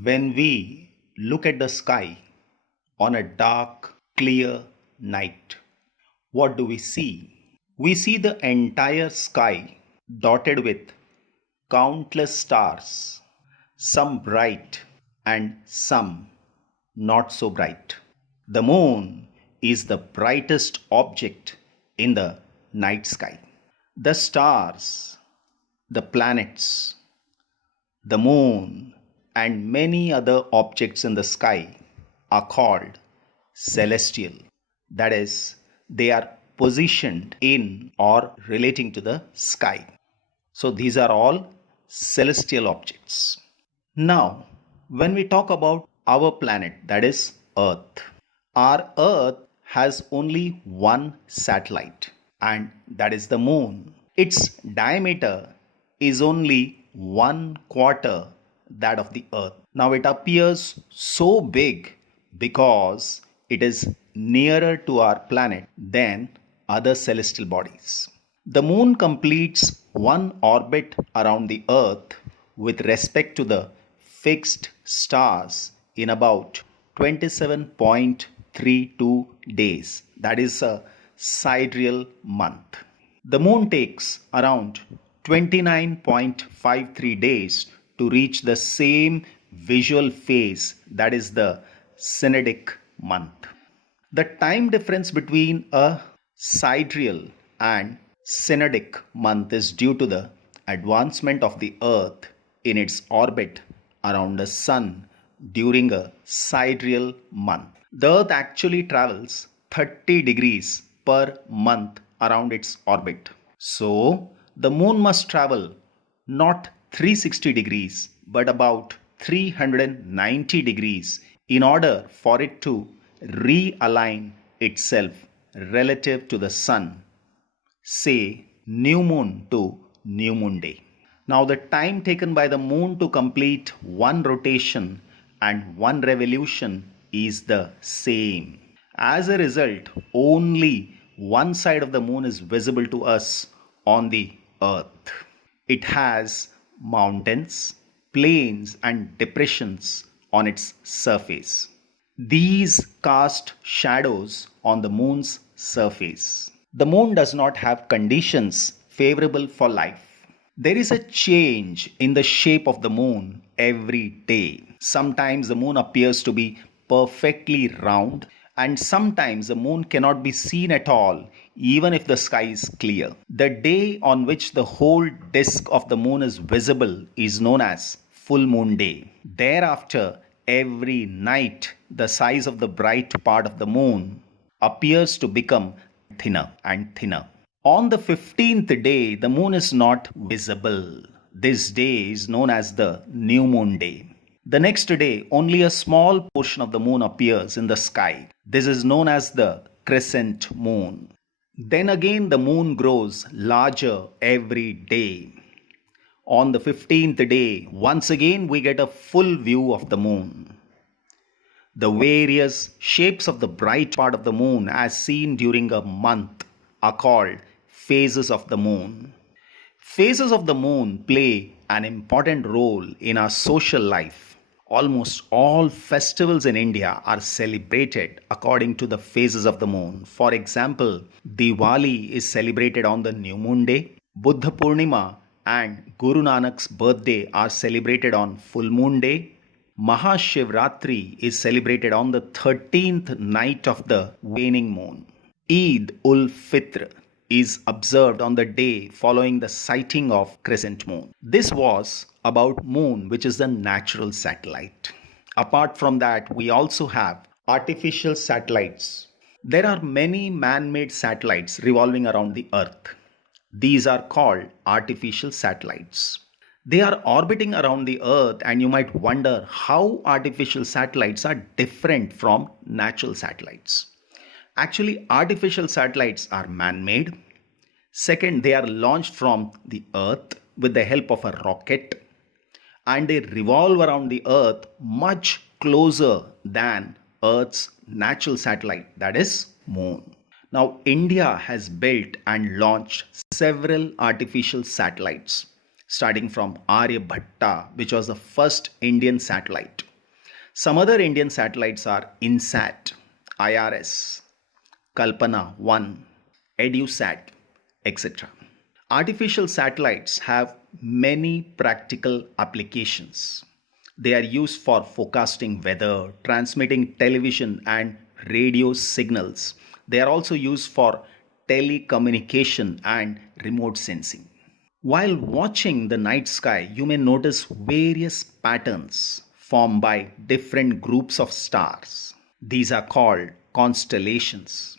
When we look at the sky on a dark, clear night, what do we see? We see the entire sky dotted with countless stars, some bright and some not so bright. The moon is the brightest object in the night sky. The stars, the planets, the moon, and many other objects in the sky are called celestial. That is, they are positioned in or relating to the sky. So these are all celestial objects. Now, when we talk about our planet, that is Earth, our Earth has only one satellite, and that is the moon. Its diameter is only one quarter that of the Earth. Now it appears so big because it is nearer to our planet than other celestial bodies. The moon completes one orbit around the Earth with respect to the fixed stars in about 27.32 days. That is a sidereal month. The moon takes around 29.53 days to reach the same visual phase, that is the synodic month. The time difference between a sidereal and synodic month is due to the advancement of the Earth in its orbit around the Sun during a sidereal month. The Earth actually travels 30 degrees per month around its orbit. So, the moon must travel not 360 degrees but about 390 degrees in order for it to realign itself relative to the sun, say new moon to new moon day. Now, the time taken by the moon to complete one rotation and one revolution is the same. As a result, only one side of the moon is visible to us on the earth. It has mountains, plains, and depressions on its surface. These cast shadows on the moon's surface. The moon does not have conditions favorable for life. There is a change in the shape of the moon every day. Sometimes the moon appears to be perfectly round, and sometimes the moon cannot be seen at all, even if the sky is clear. The day on which the whole disk of the moon is visible is known as full moon day. Thereafter, every night, the size of the bright part of the moon appears to become thinner and thinner. On the 15th day, the moon is not visible. This day is known as the new moon day. The next day, only a small portion of the moon appears in the sky. This is known as the crescent moon. Then again, the moon grows larger every day. On the 15th day, once again, we get a full view of the moon. The various shapes of the bright part of the moon, as seen during a month, are called phases of the moon. Phases of the moon play an important role in our social life. Almost all festivals in India are celebrated according to the phases of the moon. For example, Diwali is celebrated on the new moon day, Buddha Purnima and Guru Nanak's birthday are celebrated on full moon day, Mahashivratri is celebrated on the 13th night of the waning moon. Eid ul Fitr is observed on the day following the sighting of crescent moon. This was about moon, which is the natural satellite. Apart from that, we also have artificial satellites. There are many man-made satellites revolving around the earth. These are called artificial satellites. They are orbiting around the earth, and you might wonder how artificial satellites are different from natural satellites. Actually, artificial satellites are man-made. Second, they are launched from the earth with the help of a rocket, and they revolve around the earth much closer than Earth's natural satellite, that is moon. Now, India has built and launched several artificial satellites. starting from Aryabhatta, which was the first Indian satellite. Some other Indian satellites are INSAT, IRS, Kalpana 1, EduSat, etc. Artificial satellites have many practical applications. They are used for forecasting weather, transmitting television and radio signals. They are also used for telecommunication and remote sensing. While watching the night sky, you may notice various patterns formed by different groups of stars. These are called constellations.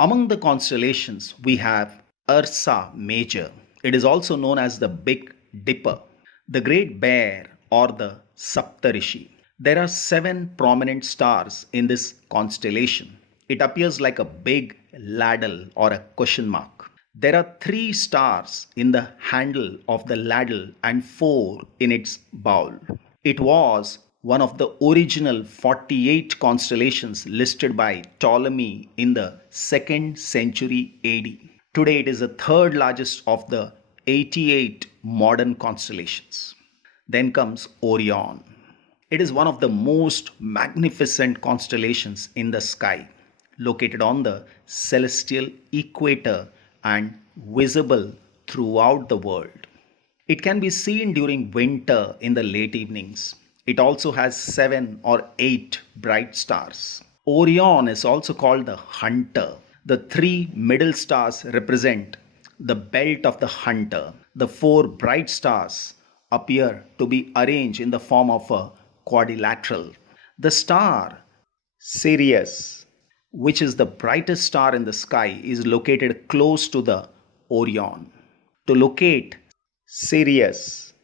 Among the constellations, we have Ursa Major. It is also known as the Big Dipper, the Great Bear, or the Saptarishi. There are 7 prominent stars in this constellation. It appears like a big ladle or a question mark. There are 3 stars in the handle of the ladle and 4 in its bowl. It was one of the original 48 constellations listed by Ptolemy in the 2nd century AD. Today it is the third largest of the 88 modern constellations. Then comes Orion. It is one of the most magnificent constellations in the sky, located on the celestial equator and visible throughout the world. It can be seen during winter in the late evenings. It also has 7 or 8 bright stars. Orion is also called the Hunter. The 3 middle stars represent the belt of the hunter. The 4 bright stars appear to be arranged in the form of a quadrilateral. The star Sirius, which is the brightest star in the sky, is located close to the Orion. To locate Sirius,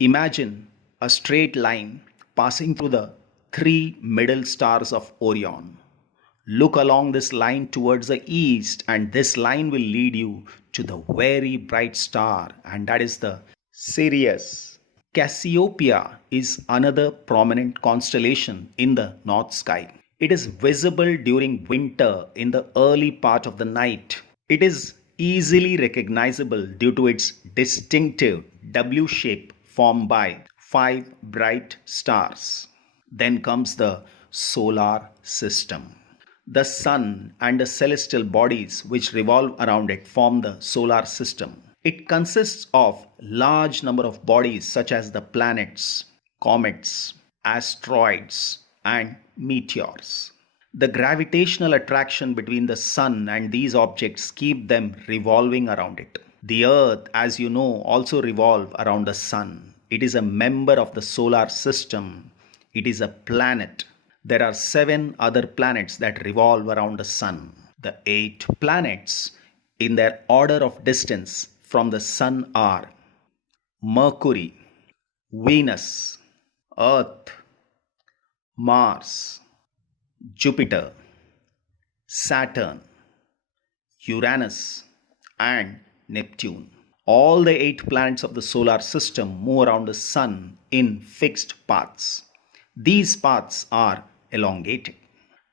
imagine a straight line passing through the 3 middle stars of Orion. Look along this line towards the east, and this line will lead you to the very bright star, and that is the Sirius. Cassiopeia is another prominent constellation in the north sky. It is visible during winter in the early part of the night. It is easily recognizable due to its distinctive W shape formed by 5 bright stars. Then comes the solar system. The sun and the celestial bodies which revolve around it form the solar system. It consists of large number of bodies such as the planets, comets, asteroids, and meteors. The gravitational attraction between the sun and these objects keep them revolving around it. The earth, as you know, also revolves around the sun. It is a member of the solar system. It is a planet. There are 7 other planets that revolve around the sun. The 8 planets in their order of distance from the sun are Mercury, Venus, Earth, Mars, Jupiter, Saturn, Uranus, and Neptune. All the 8 planets of the solar system move around the sun in fixed paths. These paths are elongated.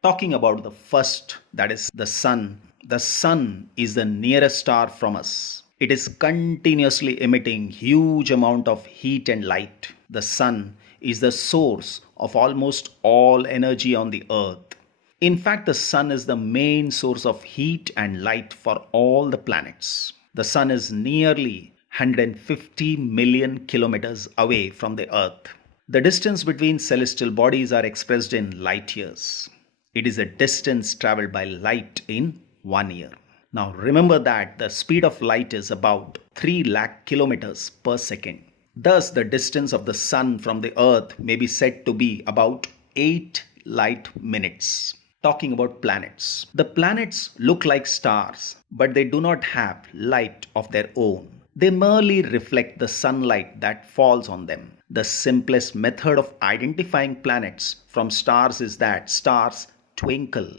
Talking about the first, that is the sun. The sun is the nearest star from us. It is continuously emitting huge amount of heat and light. The sun is the source of almost all energy on the earth. In fact, the sun is the main source of heat and light for all the planets. The sun is nearly 150 million kilometers away from the earth. The distance between celestial bodies are expressed in light years. It is a distance traveled by light in 1 year. Now remember that the speed of light is about 3 lakh kilometers per second. Thus, the distance of the sun from the earth may be said to be about 8 light minutes. Talking about planets. The planets look like stars, but they do not have light of their own. They merely reflect the sunlight that falls on them. The simplest method of identifying planets from stars is that stars twinkle,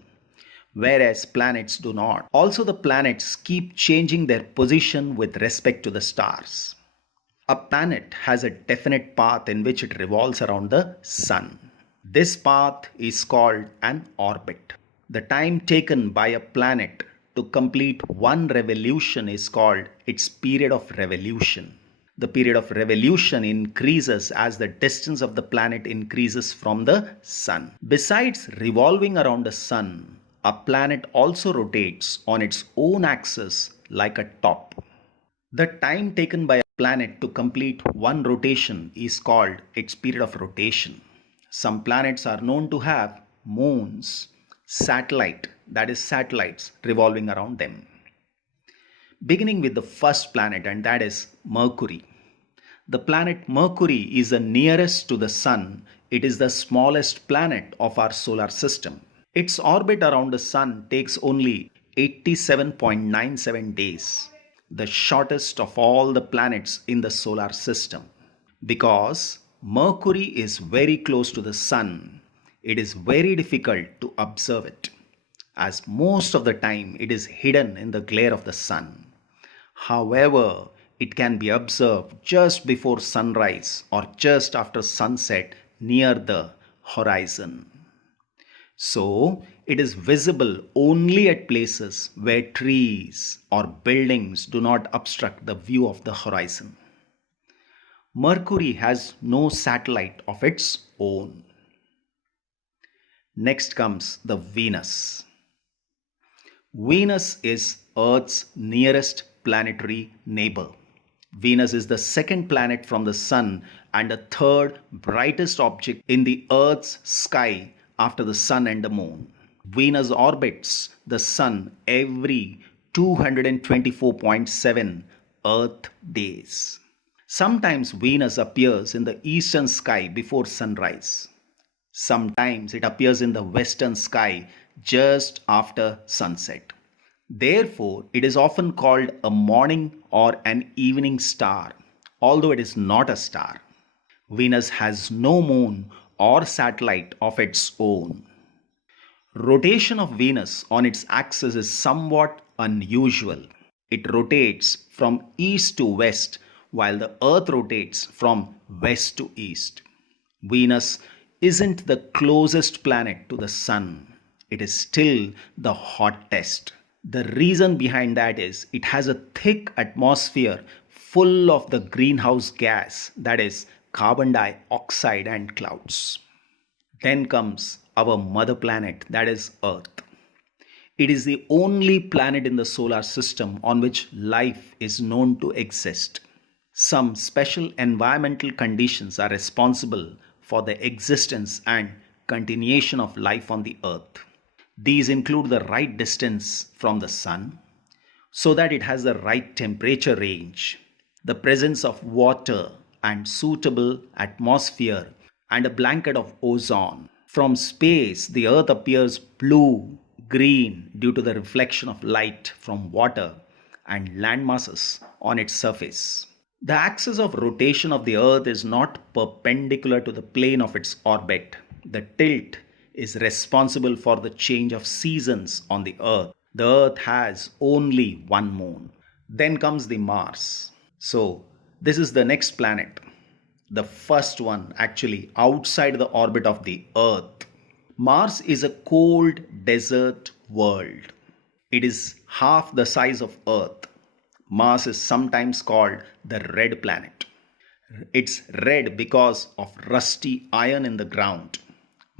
whereas planets do not. Also, the planets keep changing their position with respect to the stars. A planet has a definite path in which it revolves around the sun. This path is called an orbit. The time taken by a planet to complete one revolution is called its period of revolution. The period of revolution increases as the distance of the planet increases from the sun. Besides revolving around the sun, a planet also rotates on its own axis like a top. The time taken by a planet to complete one rotation is called its period of rotation. Some planets are known to have moons, satellites revolving around them. Beginning with the first planet, and that is Mercury. The planet Mercury is the nearest to the Sun. It is the smallest planet of our solar system. Its orbit around the Sun takes only 87.97 days, the shortest of all the planets in the solar system. Because Mercury is very close to the Sun, it is very difficult to observe it, as most of the time it is hidden in the glare of the Sun. However, it can be observed just before sunrise or just after sunset near the horizon. So, it is visible only at places where trees or buildings do not obstruct the view of the horizon. Mercury has no satellite of its own. Next comes the Venus. Venus is Earth's nearest planetary neighbor. Venus is the second planet from the Sun and the third brightest object in the Earth's sky after the Sun and the Moon. Venus orbits the Sun every 224.7 Earth days. Sometimes Venus appears in the eastern sky before sunrise. Sometimes it appears in the western sky just after sunset. Therefore, it is often called a morning or an evening star, although it is not a star. Venus has no moon or satellite of its own. Rotation of Venus on its axis is somewhat unusual. It rotates from east to west while the Earth rotates from west to east. Venus isn't the closest planet to the Sun. It is still the hottest. The reason behind that is it has a thick atmosphere full of the greenhouse gas, that is carbon dioxide and clouds. Then comes our mother planet, that is Earth. It is the only planet in the solar system on which life is known to exist. Some special environmental conditions are responsible for the existence and continuation of life on the Earth. These include the right distance from the Sun, so that it has the right temperature range, the presence of water and suitable atmosphere, and a blanket of ozone. From space, the Earth appears blue, green due to the reflection of light from water and land masses on its surface. The axis of rotation of the Earth is not perpendicular to the plane of its orbit. The tilt is responsible for the change of seasons on the Earth. The Earth has only one moon. Then comes the Mars. So, this is the next planet. The first one actually outside the orbit of the Earth. Mars is a cold desert world. It is half the size of Earth. Mars is sometimes called the red planet. It's red because of rusty iron in the ground.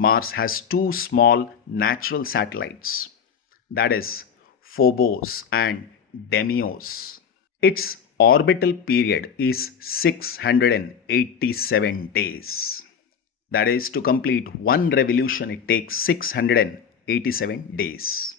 Mars has two small natural satellites, that is Phobos and Deimos. Its orbital period is 687 days. That is, to complete one revolution, it takes 687 days.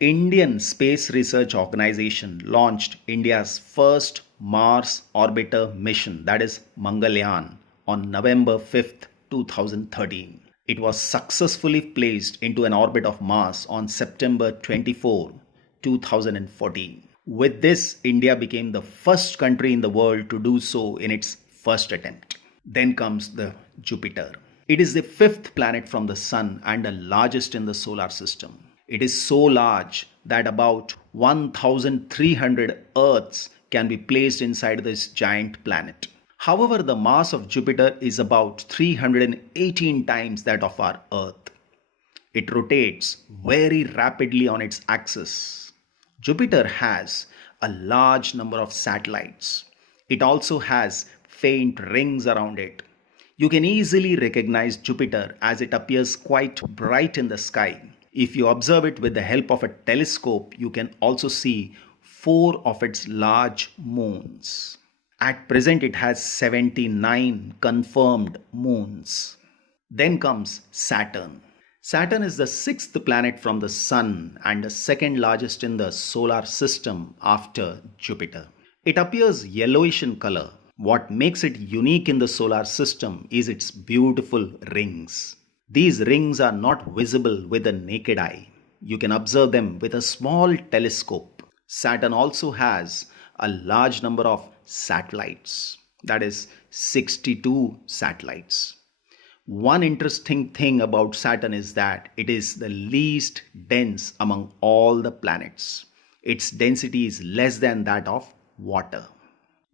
Indian Space Research Organization launched India's first Mars orbiter mission, that is Mangalyaan, on November 5th, 2013. It was successfully placed into an orbit of Mars on September 24, 2014. With this, India became the first country in the world to do so in its first attempt. Then comes the Jupiter. It is the fifth planet from the Sun and the largest in the solar system. It is so large that about 1,300 Earths can be placed inside this giant planet. However, the mass of Jupiter is about 318 times that of our Earth. It rotates very rapidly on its axis. Jupiter has a large number of satellites. It also has faint rings around it. You can easily recognize Jupiter as it appears quite bright in the sky. If you observe it with the help of a telescope, you can also see four of its large moons. At present, it has 79 confirmed moons. Then comes Saturn. Saturn is the sixth planet from the Sun and the second largest in the solar system after Jupiter. It appears yellowish in color. What makes it unique in the solar system is its beautiful rings. These rings are not visible with the naked eye. You can observe them with a small telescope. Saturn also has a large number of satellites, that is 62 satellites. One interesting thing about Saturn is that it is the least dense among all the planets. Its density is less than that of water.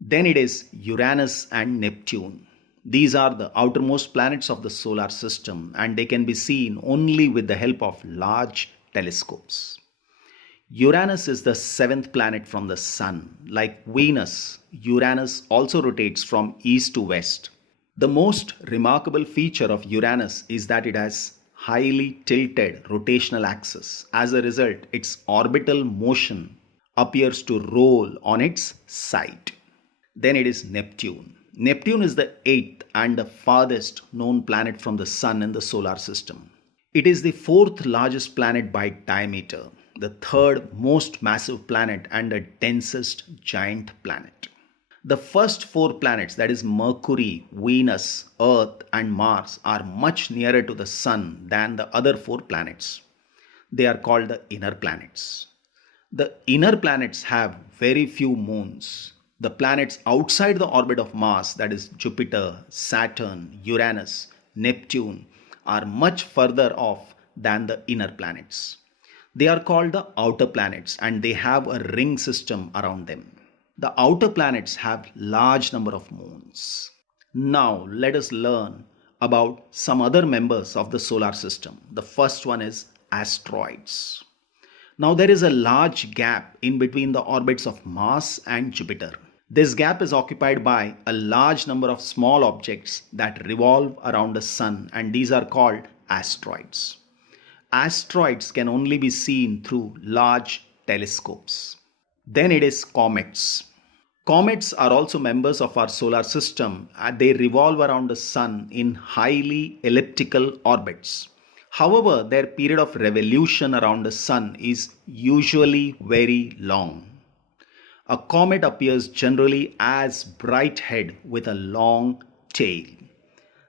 Then it is Uranus and Neptune. These are the outermost planets of the solar system and they can be seen only with the help of large telescopes. Uranus is the seventh planet from the Sun. Like Venus, Uranus also rotates from east to west. The most remarkable feature of Uranus is that it has highly tilted rotational axis. As a result, its orbital motion appears to roll on its side. Then it is Neptune. Neptune is the eighth and the farthest known planet from the Sun in the solar system. It is the fourth largest planet by diameter, the third most massive planet and the densest giant planet. The first four planets, that is Mercury, Venus, Earth, and Mars, are much nearer to the Sun than the other four planets. They are called the inner planets. The inner planets have very few moons. The planets outside the orbit of Mars, that is Jupiter, Saturn, Uranus, Neptune, are much further off than the inner planets. They are called the outer planets and they have a ring system around them. The outer planets have large number of moons. Now let us learn about some other members of the solar system. The first one is asteroids. Now there is a large gap in between the orbits of Mars and Jupiter. This gap is occupied by a large number of small objects that revolve around the Sun and these are called asteroids. Asteroids can only be seen through large telescopes. Then it is comets. Comets are also members of our solar system and they revolve around the Sun in highly elliptical orbits. However, their period of revolution around the Sun is usually very long. A comet appears generally as bright head with a long tail.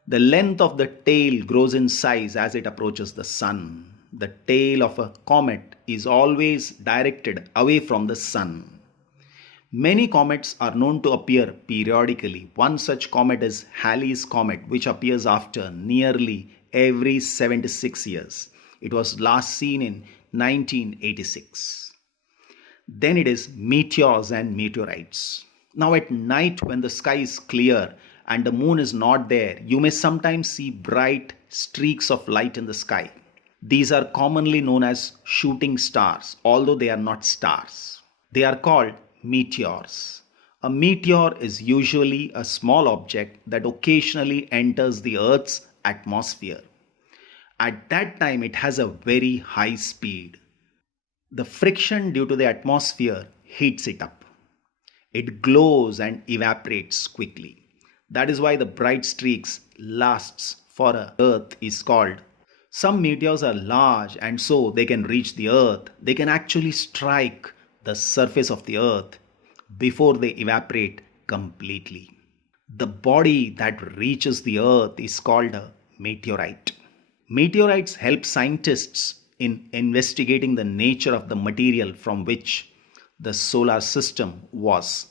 The length of the tail grows in size as it approaches the Sun. The tail of a comet is always directed away from the Sun. Many comets are known to appear periodically. One such comet is Halley's Comet, which appears after nearly every 76 years. It was last seen in 1986. Then it is meteors and meteorites. Now at night when the sky is clear and the moon is not there, you may sometimes see bright streaks of light in the sky. These are commonly known as shooting stars, although they are not stars. They are called meteors. A meteor is usually a small object that occasionally enters the Earth's atmosphere. At that time, it has a very high speed. The friction due to the atmosphere heats it up. It glows and evaporates quickly. That is why the bright streaks lasts for Earth is called. Some meteors are large and so they can reach the Earth. They can actually strike the surface of the Earth before they evaporate completely. The body that reaches the Earth is called a meteorite. Meteorites help scientists in investigating the nature of the material from which the solar system was